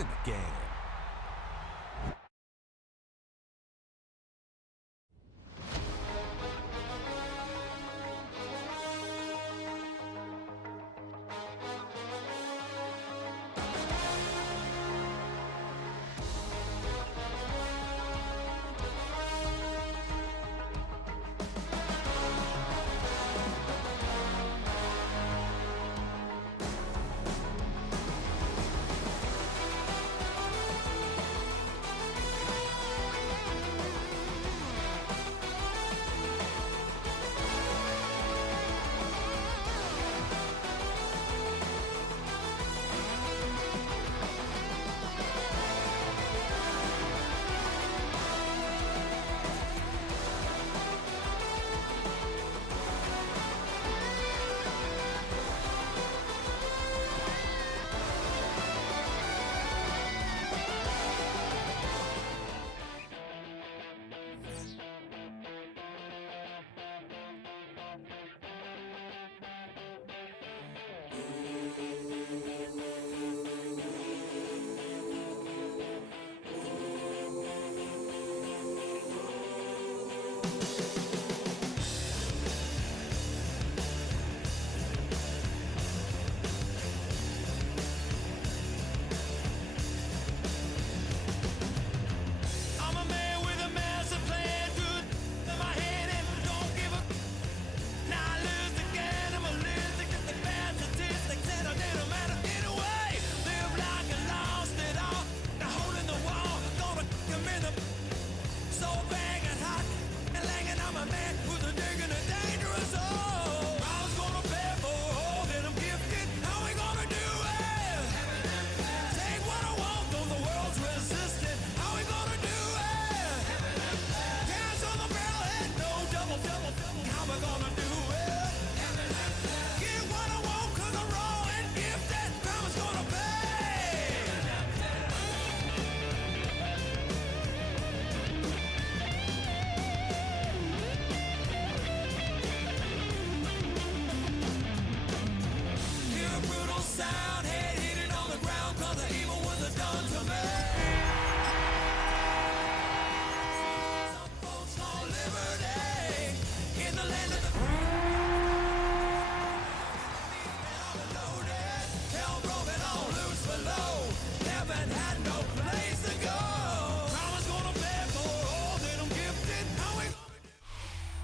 in the game.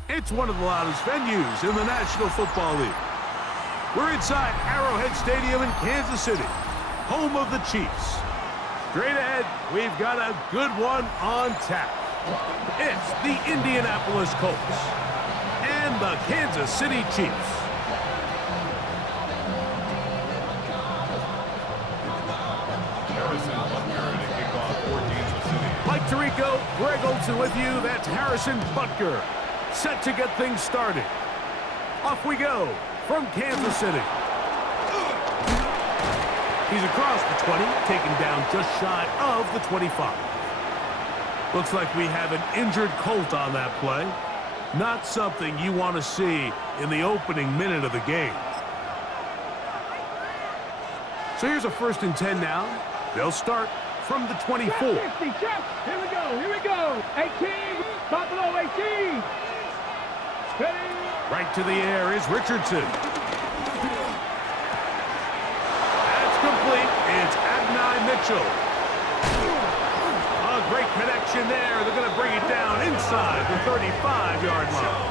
It's one of the loudest venues in the National Football League. We're inside Arrowhead Stadium in Kansas City, home of the Chiefs. Straight ahead, we've got a good one on tap. It's the Indianapolis Colts and the Kansas City Chiefs. Mike Tirico, Greg Olson with you. That's Harrison Butker, set to get things started. Off we go from Kansas City. He's across the 20, taken down just shy of the 25. Looks like we have an injured Colt on that play. Not something you want to see in the opening minute of the game. So here's a 1st and 10 now. They'll start from the 24. 50, check. Here we go. 18, Buffalo 18. Ready. Right to the air is Richardson. That's complete. It's Adonai Mitchell. A great connection there. They're going to bring it down inside the 35-yard line.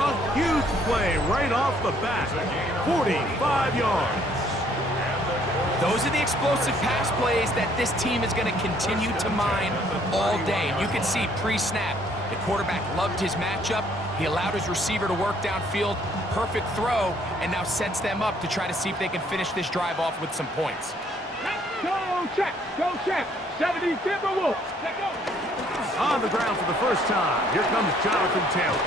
A huge play right off the bat. 45 yards. Those are the explosive pass plays that this team is going to continue to mine all day. And you can see pre-snap, the quarterback loved his matchup. He allowed his receiver to work downfield, perfect throw, and now sets them up to try to see if they can finish this drive off with some points. Go check. 70 Timberwolves. Let's go. On the ground for the first time, here comes Jonathan Taylor.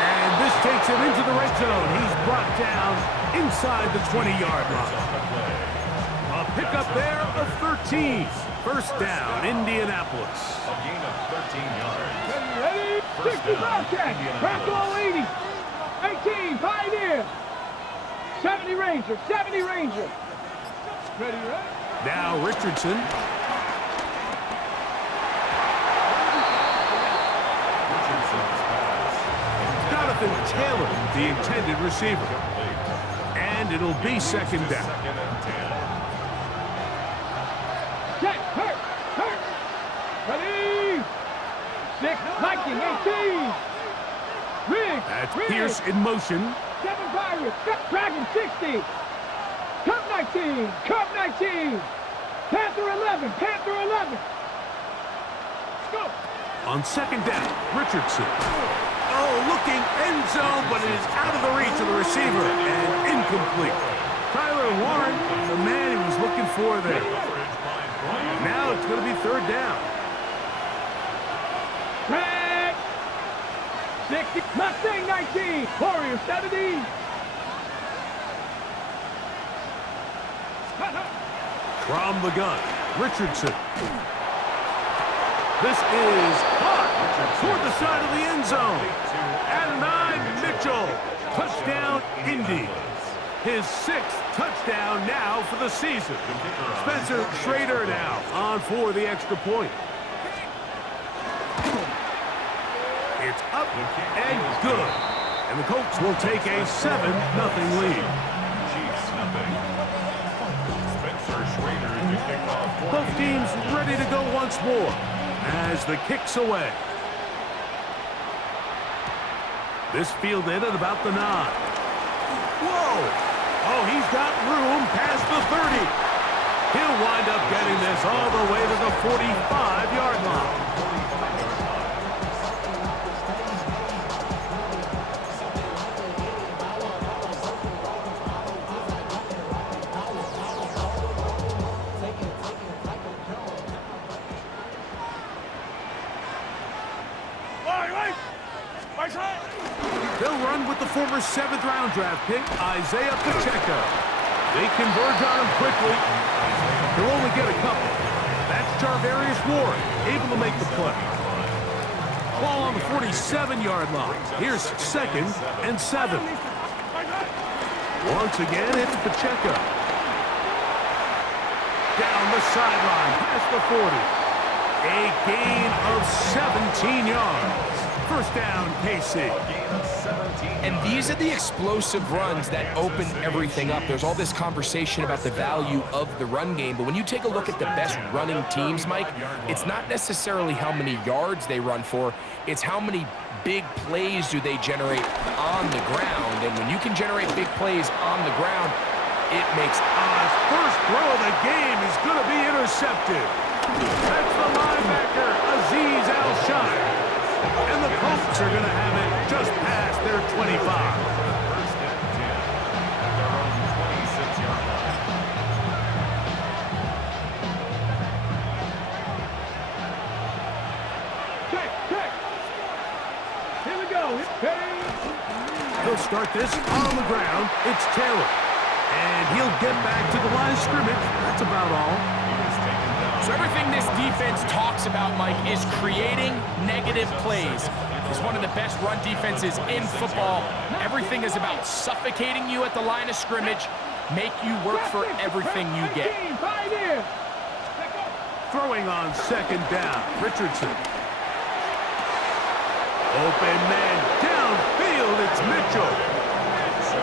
And this takes him into the red zone. He's brought down inside the 20-yard line. A pickup there of 13. First down, Indianapolis. A gain of 13 yards. Ready? 65 check. Buffalo 80. 18, Pioneer. 70 Ranger. Ready? Now Richardson. Jonathan Taylor, the intended receiver. And it'll be second down. Check, hurt. Ready. 6, Viking, 18. Riggs. That's Pierce in motion. 7 Pirates. Dragon, 60. Cup 19. Panther 11. Go. On second down, Richardson. Oh, looking end zone, but it is out of the reach of the receiver and incomplete. Tyler Warren, the man he was looking for there. Now it's going to be third down. Drag. 60. Mustang 19. Warrior 70. From the gun, Richardson. This is caught toward the side of the end zone. At 9, Mitchell. Touchdown, Indy. His 6th touchdown now for the season. Spencer Schrader now on for the extra point. It's up and good. And the Colts will take a 7-0 lead. Both teams ready to go once more as the kick's away. This fielded at about the 9. Whoa! Oh, he's got room past the 30. He'll wind up getting this all the way to the 45-yard line. They'll run with the former 7th-round draft pick, Isaiah Pacheco. They converge on him quickly. He'll only get a couple. That's Jarvarius Ward, able to make the play. Ball on the 47-yard line. Here's 2nd and 7. Once again, it's Pacheco. Down the sideline, past the 40. A gain of 17 yards. First down, KC. And these are the explosive runs that open everything up. There's all this conversation about the value of the run game, but when you take a look at the best running teams, Mike, it's not necessarily how many yards they run for, it's how many big plays do they generate on the ground. And when you can generate big plays on the ground, it makes... His first throw of the game is going to be intercepted. That's the linebacker, Azeez Al-Shire. And the Colts are going to have it just past their 25. Check. Here we go. He'll start this on the ground. It's Taylor. And he'll get back to the line of scrimmage. That's about all. So everything this defense talks about, Mike, is creating negative plays. It's one of the best run defenses in football. Everything is about suffocating you at the line of scrimmage, make you work for everything you get. Throwing on second down, Richardson. Open man downfield, it's Mitchell.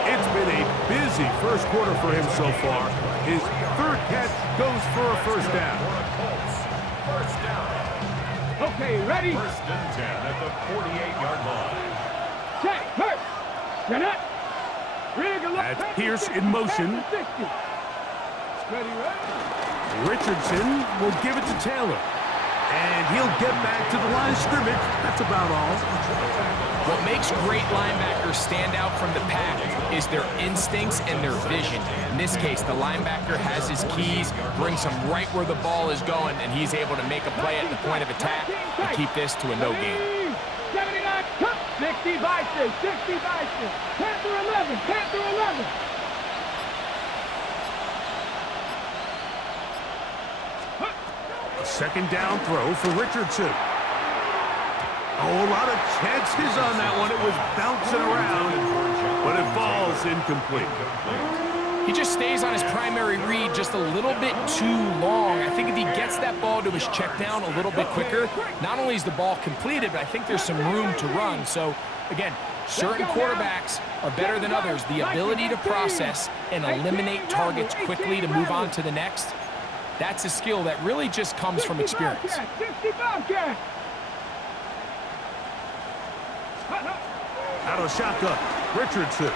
It's been a busy first quarter for him so far. His 3rd catch goes for a first down. Okay, ready? 1st and 10 at the 48-yard line. Check, hurt. You're not. That's Pierce in motion. Ready. Richardson will give it to Taylor. And he'll get back to the line of scrimmage. That's about all. What makes great linebackers stand out from the pack is their instincts and their vision. In this case, the linebacker has his keys, brings him right where the ball is going, and he's able to make a play at the point of attack and keep this to a no gain. 79, Cup, 60 Bison, Panther 11. A second down throw for Richardson. Oh, a lot of chances on that one. It was bouncing around, but it falls incomplete. He just stays on his primary read just a little bit too long. I think if he gets that ball to his check down a little bit quicker, not only is the ball completed, but I think there's some room to run. So, again, certain quarterbacks are better than others. The ability to process and eliminate targets quickly to move on to the next, that's a skill that really just comes from experience. Out of shotgun, Richardson.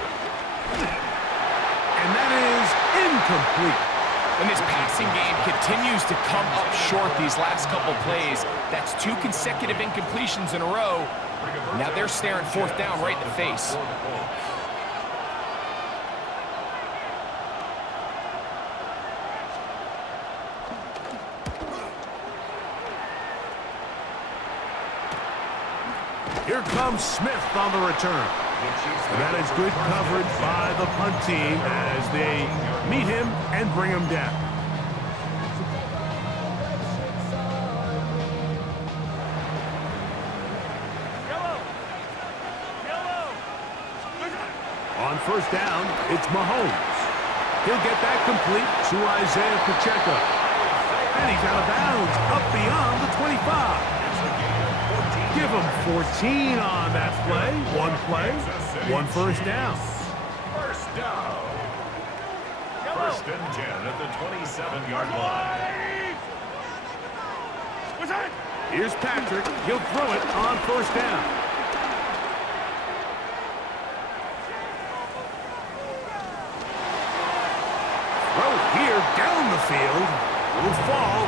And that is incomplete. And this passing game continues to come up short these last couple plays. That's 2 consecutive incompletions in a row. Now they're staring 4th down right in the face. Here comes Smith on the return. And that is good coverage by the punt team as they meet him and bring him down. On 1st down, it's Mahomes. He'll get that complete to Isaiah Pacheco. And he's out of bounds, up beyond the 25. Give him 14 on that play. 1 play, 1 first down. First down. 1st and 10 at the 27-yard line. Here's Patrick. He'll throw it on 1st down. Throw here down the field. Will fall.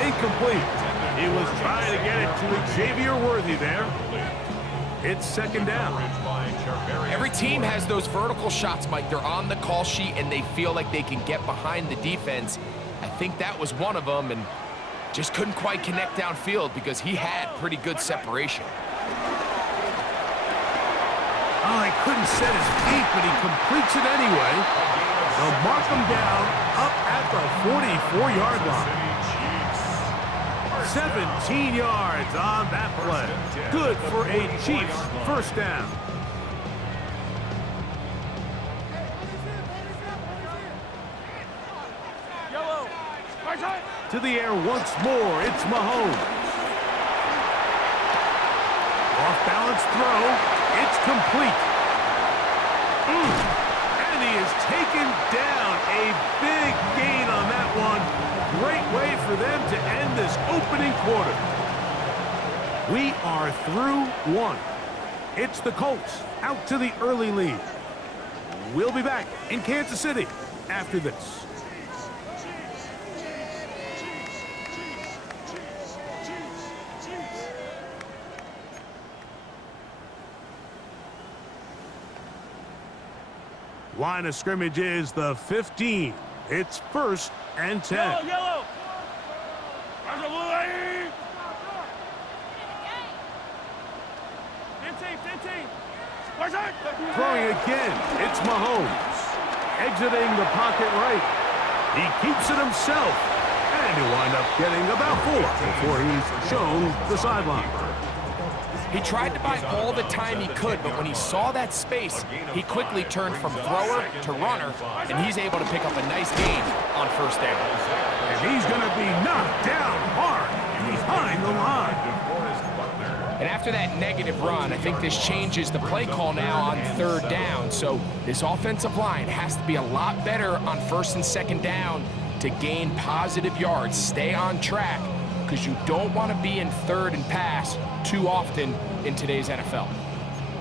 Incomplete. He was trying to get it to Xavier Worthy there. It's 2nd down. Every team has those vertical shots, Mike. They're on the call sheet, and they feel like they can get behind the defense. I think that was one of them, and just couldn't quite connect downfield because he had pretty good separation. Oh, he couldn't set his feet, but he completes it anyway. They'll mark him down up at the 44-yard line. 17 yards on that play. Good for a Chiefs 1st down. To the air once more, it's Mahomes. Off-balance throw, it's complete. And he is taken down. A big gain on that one. Great way for them to end this opening quarter. We are through 1. It's the Colts out to the early lead. We'll be back in Kansas City after this. Line of scrimmage is the 15. It's 1st and 10. Yellow. Throwing again, it's Mahomes. Exiting the pocket right. He keeps it himself. And he'll wind up getting about 4 before he's shown the sideline. He tried to buy all the time he could, but when he saw that space, he quickly turned from thrower to runner, and he's able to pick up a nice gain on 1st down. And he's going to be knocked down hard behind the line. And after that negative run, I think this changes the play call now on 3rd down. So this offensive line has to be a lot better on 1st and 2nd down to gain positive yards. Stay on track, because you don't want to be in 3rd and pass too often in today's NFL.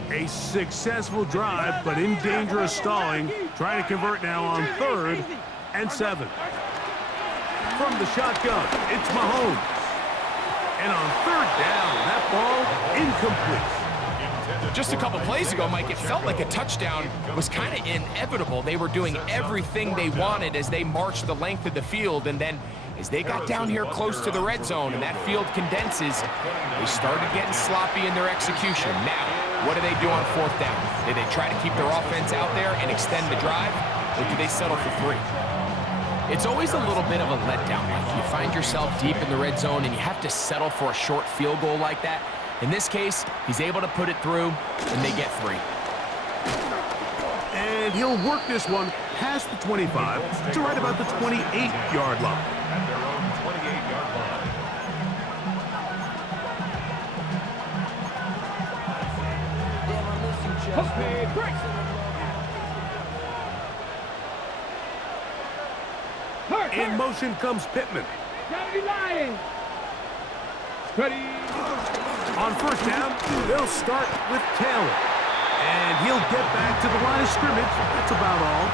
A successful drive, but in danger of stalling. Trying to convert now on 3rd and 7. From the shotgun, it's Mahomes. And on 3rd down, that ball incomplete. Just a couple plays ago, Mike, it felt like a touchdown was kind of inevitable. They were doing everything they wanted as they marched the length of the field, and then as they got down here close to the red zone and that field condenses, they started getting sloppy in their execution. Now, what do they do on 4th down? Do they try to keep their offense out there and extend the drive, or do they settle for 3? It's always a little bit of a letdown. Like, you find yourself deep in the red zone and you have to settle for a short field goal like that. In this case, he's able to put it through, and they get 3. And he'll work this one past the 25 to right about the 28-yard line. At their own 28-yard line. Okay, break. In motion comes Pittman. 79. Ready. On first down, they'll start with Taylor. And he'll get back to the line of scrimmage. That's about all.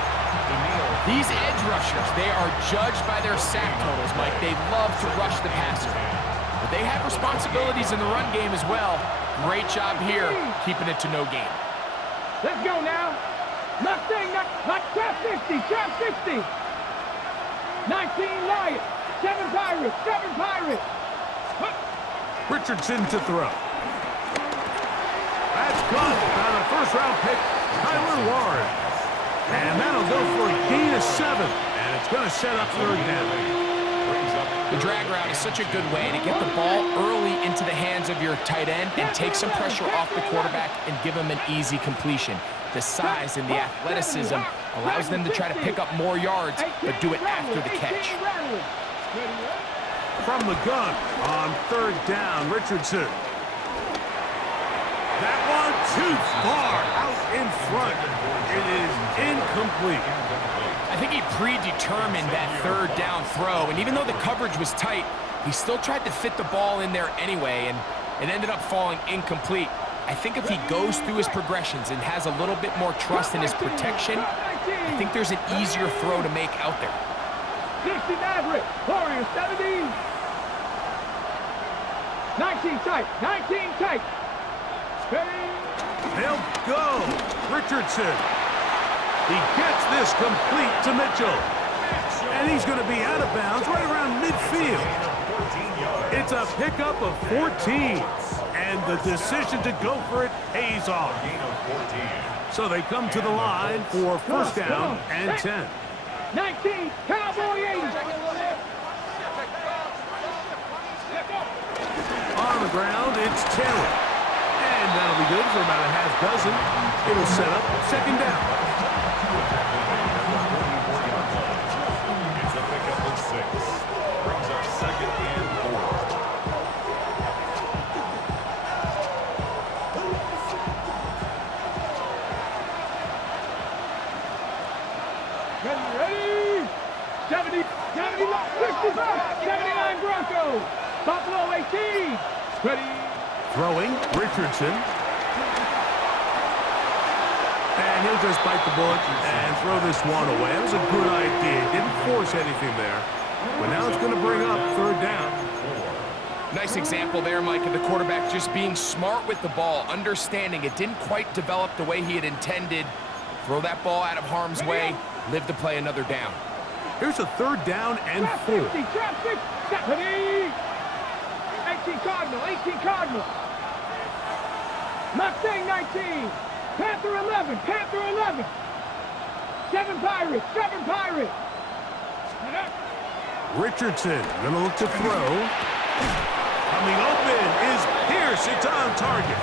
These edge rushers, they are judged by their sack totals, Mike. They love to rush the passer. But they have responsibilities in the run game as well. Great job here, keeping it to no gain. Let's go now. Mustang, trap 60, trap 60. 19 Lions, 7 Pirates, 7 Pirates. Richardson to throw. That's caught by the first-round pick, Tyler Warren. And that'll go for a gain of 7. And it's going to set up third down. The drag route is such a good way to get the ball early into the hands of your tight end and take some pressure off the quarterback and give him an easy completion. The size and the athleticism allows them to try to pick up more yards, but do it after the catch. From the gun on third down, Richardson. That one too far out in front. It is incomplete. I think he predetermined that third down throw, and even though the coverage was tight, he still tried to fit the ball in there anyway, and it ended up falling incomplete. I think if he goes through his progressions and has a little bit more trust in his protection, I think there's an easier throw to make out there. 60 Maverick, Warriors 70. 19 tight, 19 tight. Ready. They'll go. Richardson. He gets this complete to Mitchell. And he's going to be out of bounds right around midfield. It's a pickup of 14. And the decision to go for it pays off. So they come to the line for first down and 10. 19, Cowboy 80. On the ground, it's Taylor. And that'll be good for about a half dozen. It'll set up second down. It's a pickup of 6. Brings up second and 4. Ready? 70, 65, 79 Broncos. Buffalo 18. Ready. Throwing, Richardson. And he'll just bite the bullet and throw this one away. That was a good idea. Didn't force anything there. But now it's going to bring up third down. Nice example there, Mike, of the quarterback just being smart with the ball, understanding it didn't quite develop the way he had intended. Throw that ball out of harm's way, live to play another down. Here's a third down and 4. Trap 60, Stephanie. 18 Cardinal, 18 Cardinal. Mustang 19. Panther 11, Panther 11. 7 Pirates, 7 Pirates. Richardson going to look to throw. Coming open is Pierce. It's on target.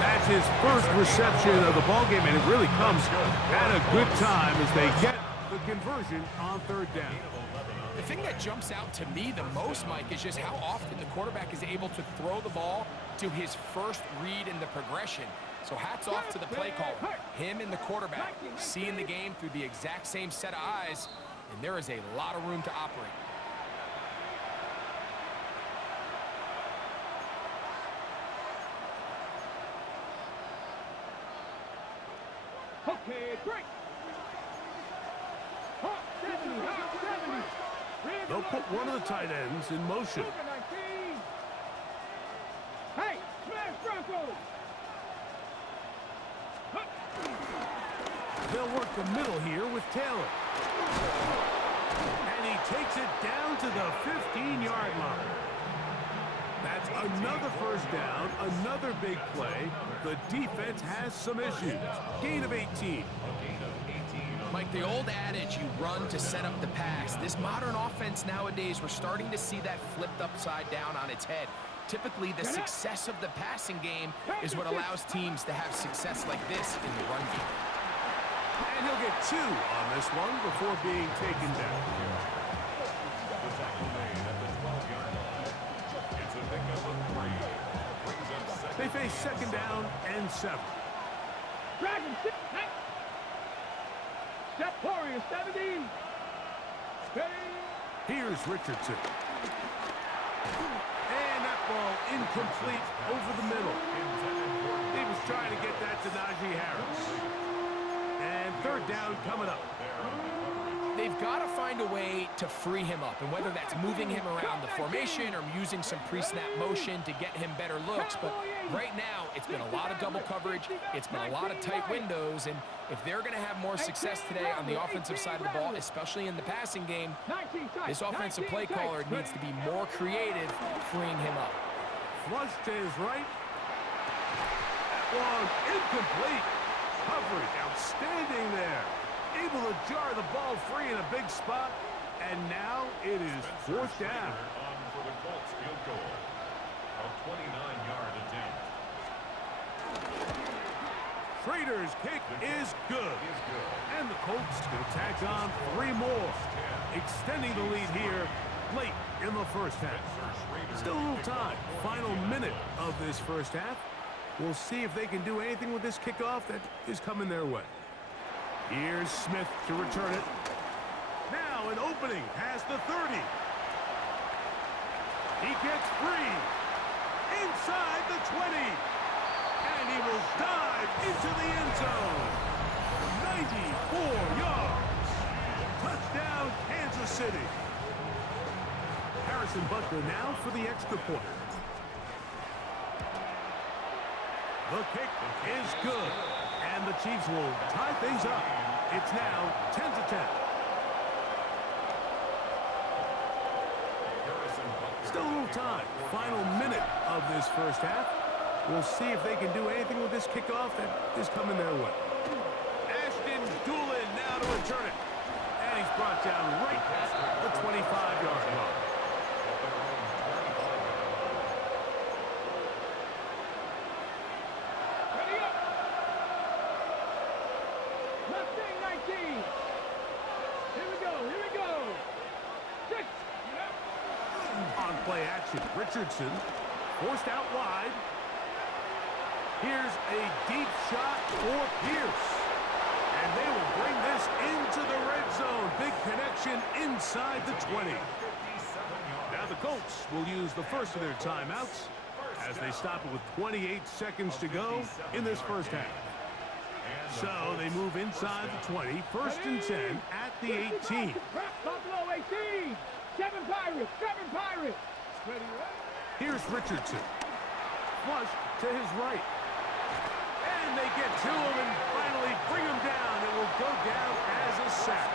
That's his first reception of the ballgame, and it really comes at a good time as they get the conversion on third down. The thing that jumps out to me the most, Mike, is just how often the quarterback is able to throw the ball to his first read in the progression. So hats off to the play caller. Him and the quarterback seeing the game through the exact same set of eyes, and there is a lot of room to operate. Okay, break. 70, 70. They'll put one of the tight ends in motion. Hey, smash Broncos. They'll work the middle here with Taylor. And he takes it down to the 15-yard line. That's another first down, another big play. The defense has some issues. Gain of 18. Mike, the old adage, you run to set up the pass. This modern offense nowadays, we're starting to see that flipped upside down on its head. Typically, the success of the passing game is what allows teams to have success like this in the run game. And he'll get 2 on this one before being taken down. The tackle made at the 12-yard line. It's a pickup of 3. Brings up second. They face second down and 7. Drag him. Step Warrior 70. Ready. Here's Richardson. And that ball incomplete over the middle. He was trying to get that to Najee Harris. And third down coming up. They've got to find a way to free him up, and whether that's moving him around the formation or using some pre-snap motion to get him better looks. But right now, it's been a lot of double coverage. It's been a lot of tight windows, and if they're going to have more success today on the offensive side of the ball, especially in the passing game, this offensive play caller needs to be more creative freeing him up. Flush to his right. That one incomplete. Coverage outstanding there. Able to jar the ball free in a big spot. And now it is fourth down. On for the Colts field goal. A 29-yard attempt. Schrader's kick is good. And the Colts will tack on 3 more, extending the lead here late in the first half. Still a little time. Final minute of this first half. We'll see if they can do anything with this kickoff that is coming their way. Here's Smith to return it. Now an opening past the 30. He gets free. Inside the 20. And he will dive into the end zone. 94 yards. Touchdown, Kansas City. Harrison Butker now for the extra point. The kick is good. And the Chiefs will tie things up. It's now 10-10. Still a little time. Final minute of this first half. We'll see if they can do anything with this kickoff that is coming their way. Ashton Doolin now to return it. And he's brought down right at the 25-yard line. On play action, Richardson forced out wide. Here's a deep shot for Pierce. And they will bring this into the red zone. Big connection inside the 20. Now the Colts will use the first of their timeouts as they stop it with 28 seconds to go in this first half. So they move inside the 20, first and 10 at the 18. Buffalo 18. 7 Pirates. 7 Pirates. Ready, ready. Here's Richardson. Flush to his right. And they get to him and finally bring him down. It will go down as a sack.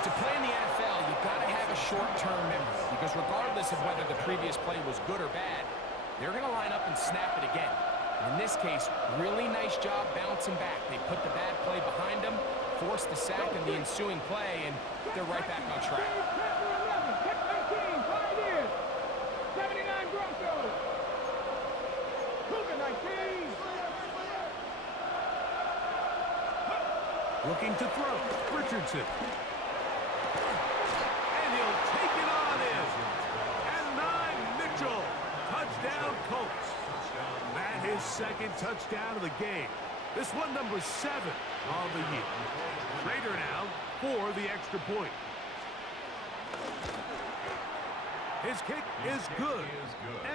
To play in the NFL, you've got to have a short-term memory, because regardless of whether the previous play was good or bad, they're going to line up and snap it again. And in this case, really nice job bouncing back. They put the bad play behind them, forced the sack in the ensuing play, and they're right back on track. 79 Broncos. Cougar 19. Looking to throw. Richardson. And he'll take it on in. And 9, Mitchell. Touchdown, Colts. That his second touchdown of the game. This one number 7 on the year. Schrader now for the extra point. His kick is good.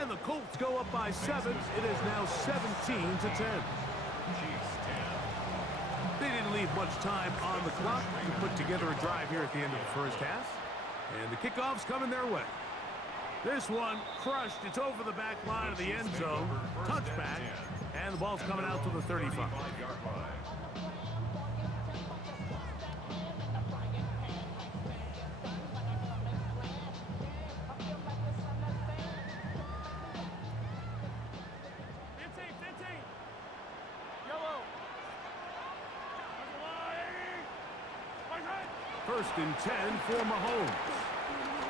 And the Colts go up by 7. It is now 17-10. They didn't leave much time on the clock to put together a drive here at the end of the first half. And the kickoff's coming their way. This one crushed. It's over the back line of the end zone. Touchback. And the ball's coming out to the 35. First and 10 for Mahomes.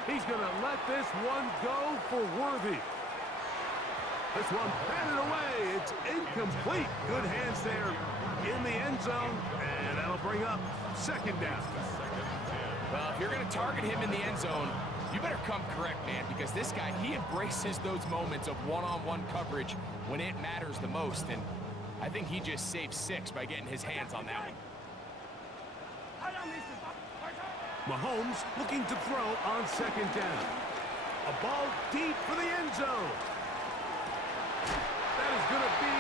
He's going to let this one go for Worthy. This one batted away. It's incomplete. Good hands there in the end zone. And that'll bring up second down. Well, if you're going to target him in the end zone, you better come correct, man, because this guy, he embraces those moments of one-on-one coverage when it matters the most, and I think he just saved 6 by getting his hands on that one. Mahomes looking to throw on second down. A ball deep for the end zone. That is going to be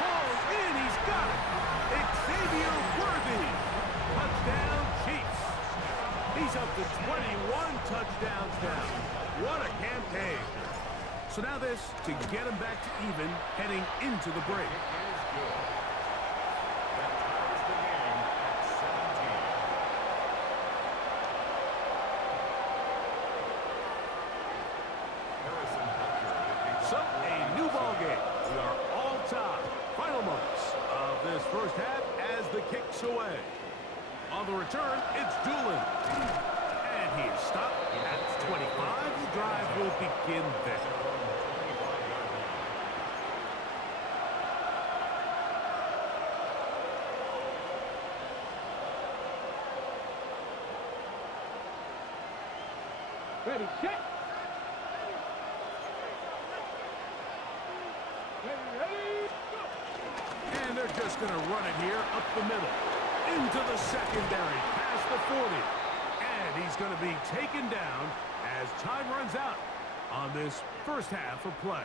hauled in. He's got it. Xavier Worthy. Touchdown, Chiefs. He's up to 21 touchdowns now. What a campaign. So now this to get him back to even heading into the break. So, a new ball game. We are all tied. Final moments of this first half as the kick's away. On the return, it's Doolin. And he is stopped at 25. The drive will begin there. Ready, set. Ready, go. And they're just going to run it here up the middle. Into the secondary, past the 40. And he's going to be taken down as time runs out on this first half of play.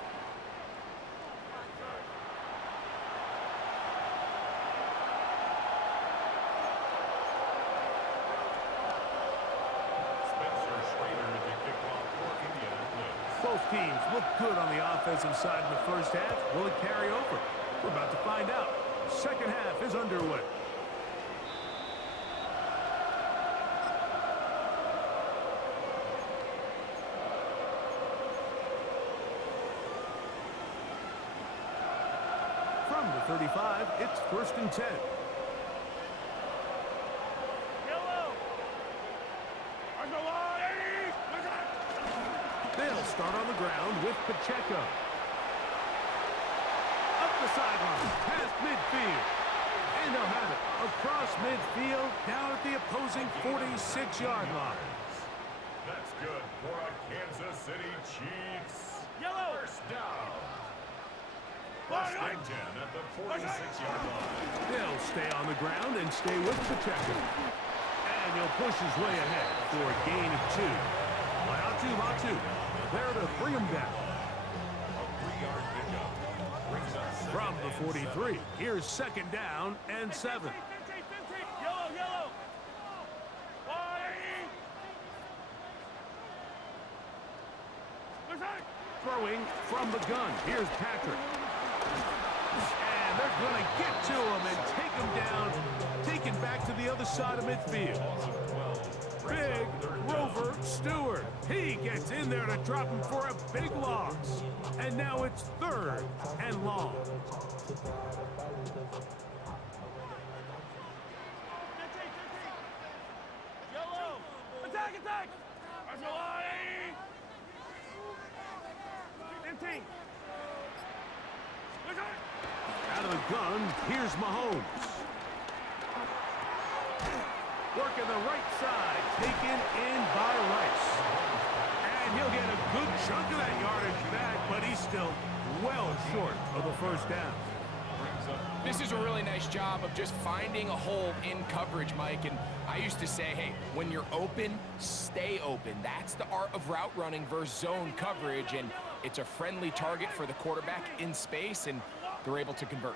Both teams look good on the offensive side in the first half. Will it carry over? We're about to find out. Second half is underway. From the 35, it's 1st and 10. They'll start on the ground with Pacheco. Up the sideline, past midfield. And they'll have it across midfield, down at the opposing 46-yard line. That's good for a Kansas City Chiefs. Yellow. First down. First and 10 at the 46-yard line. They'll stay on the ground and stay with Pacheco. And he'll push his way ahead for a gain of 2. Latu, there to bring him down. A 3-yard pickup brings up second From the and 43, here's second down and 7. Yellow. Throwing from the gun, here's Patrick. And they're going to get to him and take him down, taken back to the other side of midfield. Big Rover Stewart. He gets in there to drop him for a big loss. And now it's 3rd and long. Yellow. Attack. 15. Out of the gun, here's Mahomes. Working the right side, taken in by Rice. And he'll get a good chunk of that yardage back, but he's still well short of the first down. This is a really nice job of just finding a hole in coverage, Mike. And I used to say, hey, when you're open, stay open. That's the art of route running versus zone coverage. And it's a friendly target for the quarterback in space, and they're able to convert.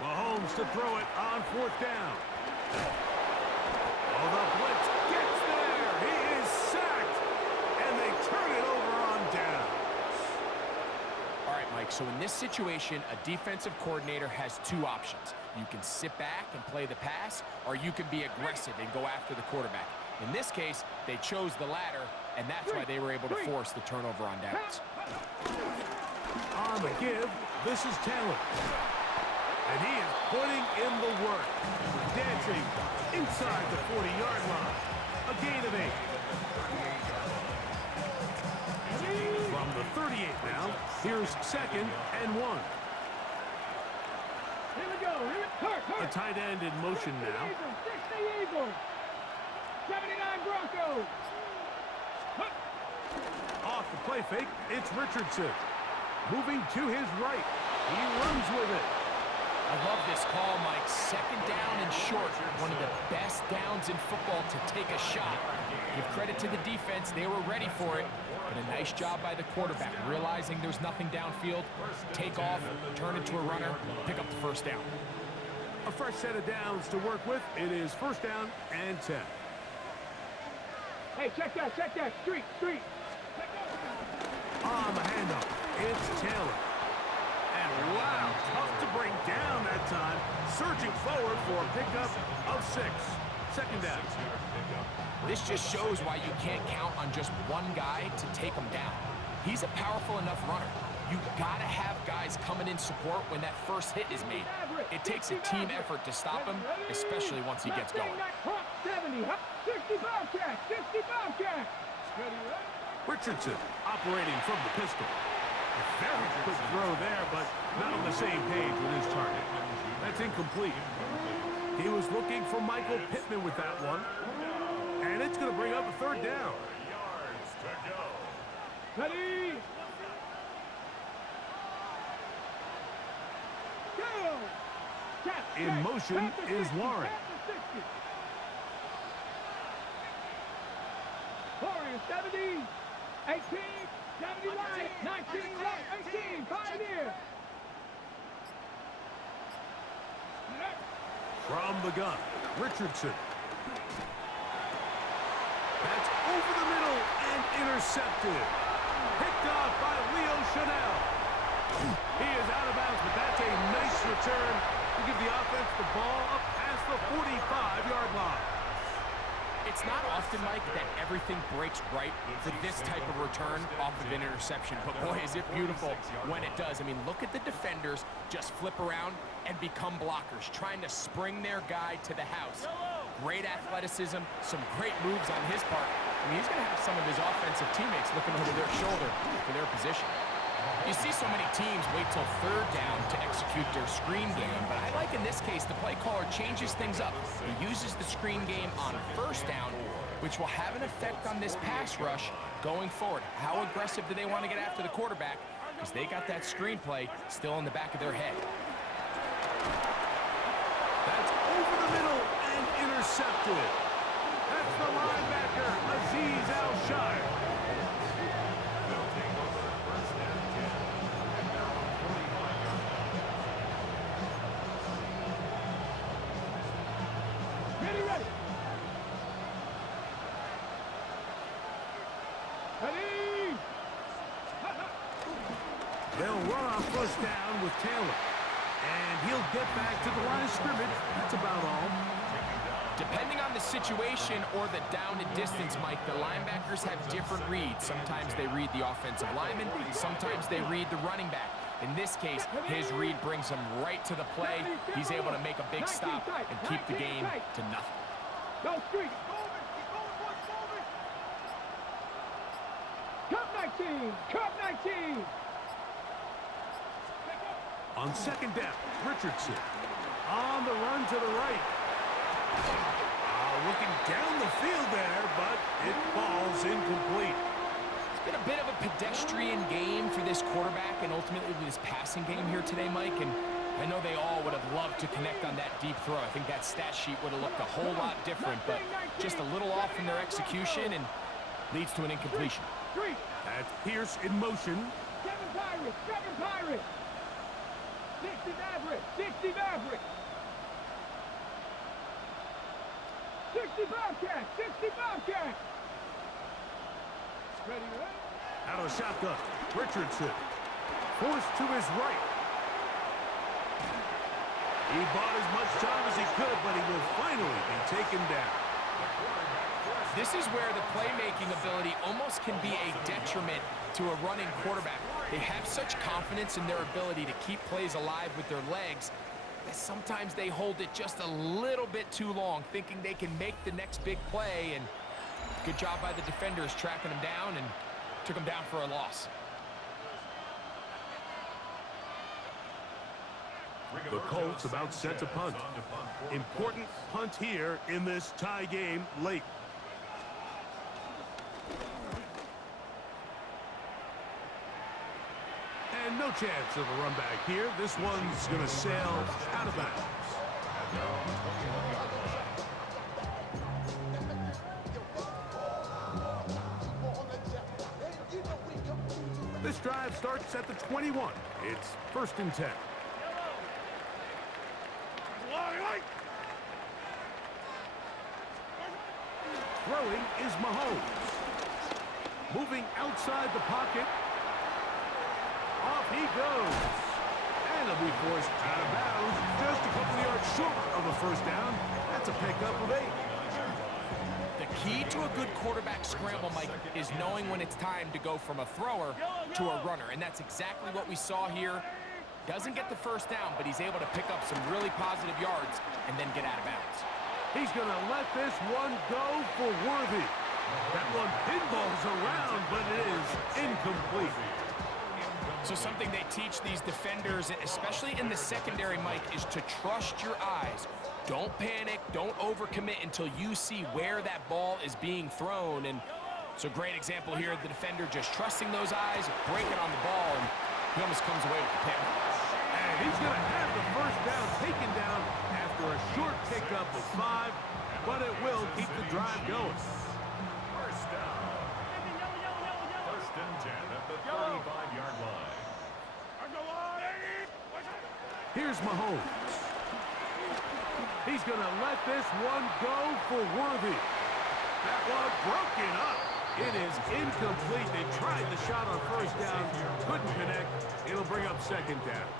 Mahomes to throw it on 4th down. Oh, the blitz gets there. He is sacked. And they turn it over on downs. All right, Mike, so in this situation, a defensive coordinator has 2 options. You can sit back and play the pass, or you can be aggressive and go after the quarterback. In this case, they chose the latter, and that's why they were able to force the turnover on downs. On the give, this is Taylor. And he is putting in the work. Dancing inside the 40-yard line. A gain of 8. From the the 38 now. Here's 2nd and 1. Here we go. A tight end in motion now. 60 Eagles. 79 Broncos. Off the play fake, it's Richardson. Moving to his right. He runs with it. I love this call, Mike. 2nd down and short. One of the best downs in football to take a shot. Give credit to the defense. They were ready for it. But a nice job by the quarterback, realizing there's nothing downfield. Take off, turn into a runner, pick up the 1st down. A fresh set of downs to work with. It is 1st down and 10. Hey, check that. Street. On the handoff, it's Taylor. And wow, tough to bring down that time. Surging forward for a pickup of 6. 2nd down. This just shows why you can't count on just one guy to take him down. He's a powerful enough runner. You gotta have guys coming in support when that first hit is made. It takes a team effort to stop him, especially once he gets going. 70, 65 catch. Richardson operating from the pistol. A very quick throw there, but not on the same page with his target. That's incomplete. He was looking for Michael Pittman with that one. And it's going to bring up a 3rd down. Yards to go. Ready. Go. In motion is Warren. Warren, 70, 18, 79, 19, 18, Pioneer. From the gun, Richardson. That's over the middle and intercepted. Picked off by Leo Chanel. He is out of bounds, but that's a nice return to give the offense the ball up past the 45-yard line. It's not often, Mike, that everything breaks right for this type of return off of an interception. But boy, is it beautiful when it does. I mean, look at the defenders just flip around and become blockers, trying to spring their guy to the house. Great athleticism, some great moves on his part. I mean, he's going to have some of his offensive teammates looking over their shoulder for their position. You see so many teams wait till 3rd down to execute their screen game, but I like in this case the play caller changes things up. He uses the screen game on 1st down, which will have an effect on this pass rush going forward. How aggressive do they want to get after the quarterback? Because they got that screen play still in the back of their head. That's over the middle and intercepted. That's the linebacker, Azeez Al-Shire. They'll run on 1st down with Taylor. And he'll get back to the line of scrimmage. That's about all. Depending on the situation or the down and distance, Mike, the linebackers have different reads. Sometimes they read the offensive lineman. Sometimes they read the running back. In this case, his read brings him right to the play. He's able to make a big stop and keep the game to nothing. Go street. Cup 19. Cup 19. On 2nd down, Richardson. On the run to the right. Looking down the field there, but it falls incomplete. It's been a bit of a pedestrian game for this quarterback and ultimately this passing game here today, Mike. And I know they all would have loved to connect on that deep throw. I think that stat sheet would have looked a whole lot different, but just a little off in their execution and leads to an incompletion. That's Pierce in motion. 7 Pirates. 60 Maverick. 65 catch. Ready. Out of shotgun, Richardson. Forced to his right. He bought as much time as he could, but he will finally be taken down. This is where the playmaking ability almost can be a detriment to a running quarterback. They have such confidence in their ability to keep plays alive with their legs that sometimes they hold it just a little bit too long, thinking they can make the next big play. And good job by the defenders tracking him down and took him down for a loss. The Colts about set to punt. Important punt here in this tie game late. And no chance of a run back here. This one's going to sail out of bounds. This drive starts at the 21. It's 1st and 10. Throwing is Mahomes. Moving outside the pocket. Off he goes. And he'll be forced out of bounds. Just a couple yards short of a first down. That's a pickup of 8. The key to a good quarterback scramble, Mike, is knowing when it's time to go from a thrower to a runner. And that's exactly what we saw here. Doesn't get the first down, but he's able to pick up some really positive yards and then get out of bounds. He's going to let this one go for Worthy. That one pinballs around, but it is incomplete. So something they teach these defenders, especially in the secondary, Mike, is to trust your eyes. Don't panic, don't overcommit until you see where that ball is being thrown. And it's a great example here, the defender just trusting those eyes, breaking on the ball, and he almost comes away with the pick. And he's going to have the first down taken down after a short pickup of 5, but it will keep the drive going. First down. 1st and 10 at the 35-yard line. Here's Mahomes. He's going to let this one go for Worthy. That one broken up. It is incomplete. They tried the shot on first down. Couldn't connect. It'll bring up 2nd down.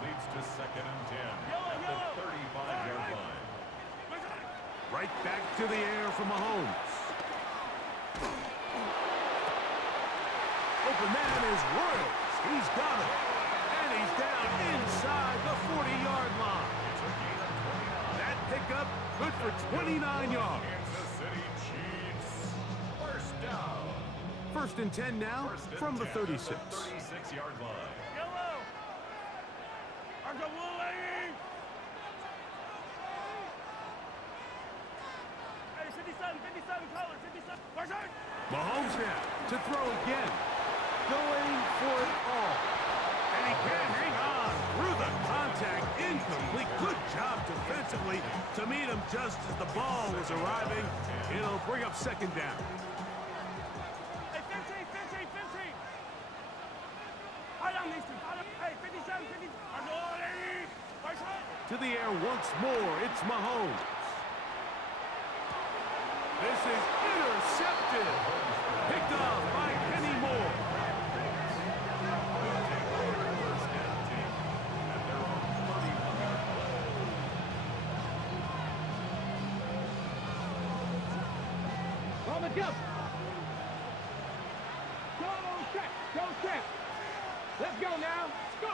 Leads to 2nd and 10 at the 35-yard line. Right back to the air for Mahomes. Open man is Royals. He's got it. And he's down inside the 40-yard line. That pickup good for 29 yards. Kansas City Chiefs. First down. 1st and 10 now from the 36. 36-yard line. Mahomes now to throw again. Going for it all. And he can't hang on through the contact. Incomplete. Good job defensively to meet him just as the ball was arriving. It'll bring up 2nd down. Hey, 15. Hey, 57, 50. To the air once more. It's Mahomes. This is intercepted. Picked off by Kenny Moore. On the jump. Go check. Let's go now. Let's go.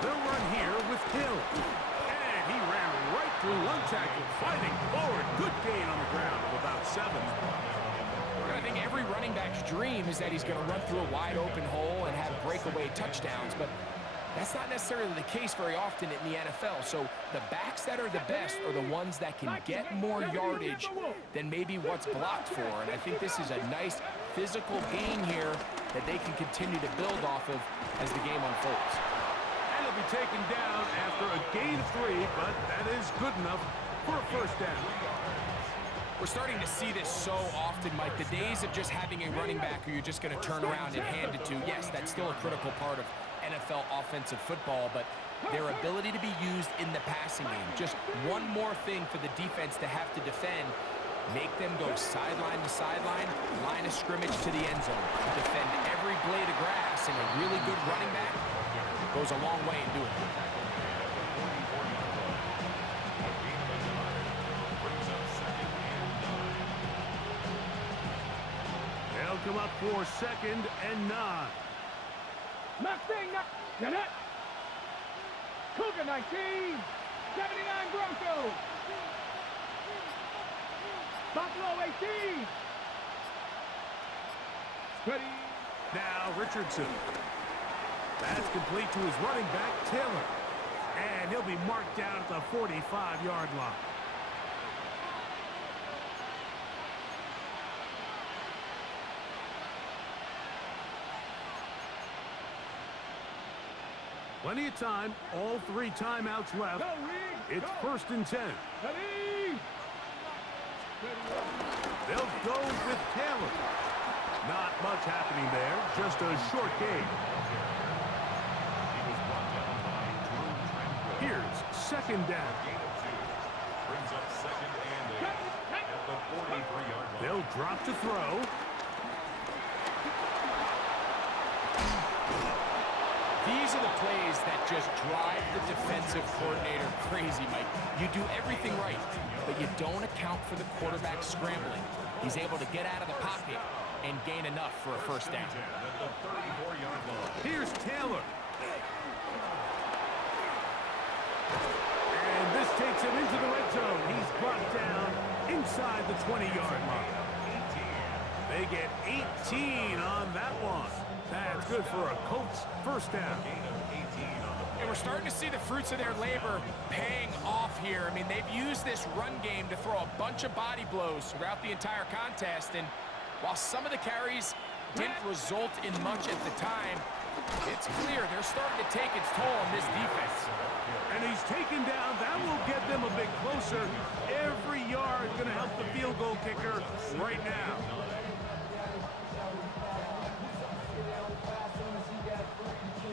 They'll run here with Hill. And he ran right through one tackle, fighting forward. Good gain on the ground of about 7. I think every running back's dream is that he's going to run through a wide open hole and have breakaway touchdowns, but that's not necessarily the case very often in the NFL. So the backs that are the best are the ones that can get more yardage than maybe what's blocked for. And I think this is a nice physical gain here that they can continue to build off of as the game unfolds. And he'll be taken down after a gain of 3, but that is good enough for a first down. We're starting to see this so often, Mike. The days of just having a running back who you're just going to turn around and hand it to, yes, that's still a critical part of NFL offensive football, but their ability to be used in the passing game. Just one more thing for the defense to have to defend. Make them go sideline to sideline, line of scrimmage to the end zone. Defend every blade of grass, and a really good running back goes a long way in doing it. They'll come up for 2nd and 9. Mustang, Jeanette. Cougar 19. 79 Broncos. Buffalo 18. Ready. Now Richardson. That's complete to his running back, Taylor. And he'll be marked down at the 45-yard line. Plenty of time, all 3 timeouts left. It's 1st and 10. They'll go with Taylor. Not much happening there, just a short game. Here's 2nd down. Brings up 2nd and 8 at the 43-yard line. They'll drop to throw. These are the plays that just drive the defensive coordinator crazy, Mike. You do everything right, but you don't account for the quarterback scrambling. He's able to get out of the pocket and gain enough for a 1st down. Here's Taylor. And this takes him into the red zone. He's brought down inside the 20-yard line. They get 18 on that one. That's good for a Colts 1st down. And we're starting to see the fruits of their labor paying off here. I mean, they've used this run game to throw a bunch of body blows throughout the entire contest. And while some of the carries didn't result in much at the time, it's clear they're starting to take its toll on this defense. And he's taken down. That will get them a bit closer. Every yard going to help the field goal kicker right now.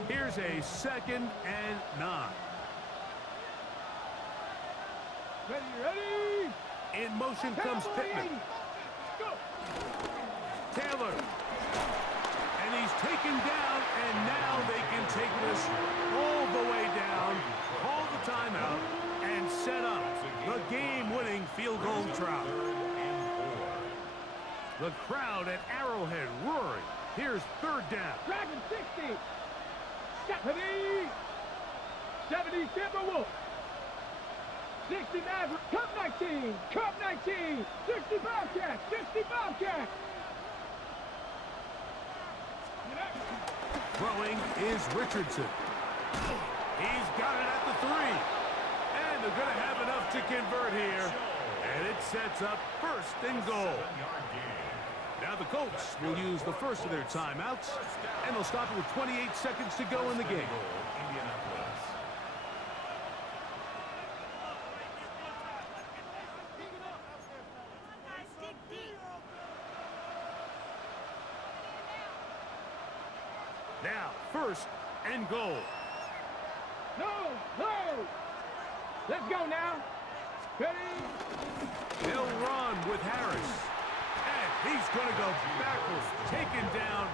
Here's a 2nd and 9. Ready? In motion comes Pittman. Go. Taylor. And he's taken down, and now they can take this all the way down, call the timeout, and set up the game-winning field goal try. The crowd at Arrowhead roaring. Here's 3rd down. Dragon 60. 70 Timberwolves. 60 Maverick. Cup 19. Cup 19. 60 Bobcats. 60 Bobcats. Throwing is Richardson. He's got it at the 3. And they're going to have enough to convert here. And it sets up 1st and goal. Now the Colts will use the first of their timeouts, and they'll stop it with 28 seconds to go in the game. Now, 1st and goal. No. Let's go now. Ready? They'll run with Harris. And he's going to go backwards, taken down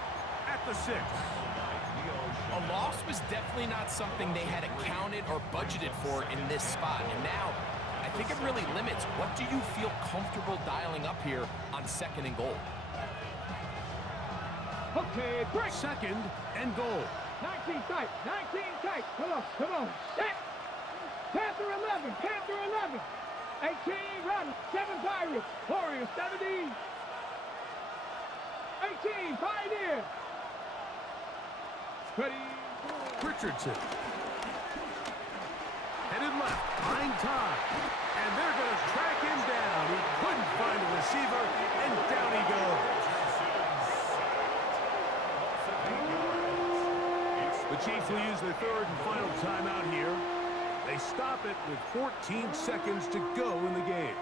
at the 6. A loss was definitely not something they had accounted or budgeted for in this spot. And now, I think it really limits what do you feel comfortable dialing up here on 2nd and goal. Okay, break. 2nd and goal. 19 tight. 19 tight. Come on. Set. Panther 11. 18 Robin. 7 Pirates. Warriors 70. 18 Pioneer. Ready. Richardson. Headed left. Buying time. And they're going to track him down. He couldn't find a receiver, and down he goes. The Chiefs will use their 3rd and final timeout here. They stop it with 14 seconds to go in the game.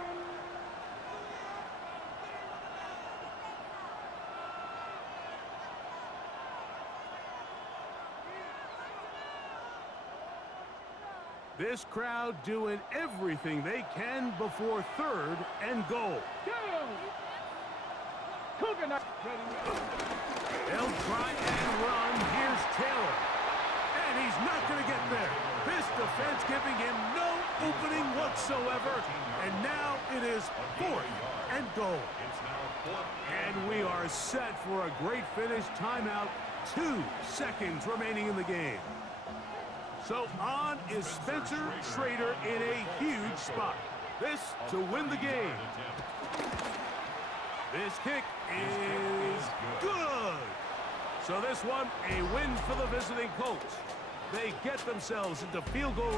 This crowd doing everything they can before 3rd and goal. Go! Coconut. They'll try and run. Here's Taylor. And he's not going to get there. This defense giving him no opening whatsoever. And now it is 4th and goal. And we are set for a great finish. Timeout. 2 seconds remaining in the game. So on is Spencer Schrader in a huge spot. This to win the game. This kick is good. So this one, a win for the visiting Colts. They get themselves into field goal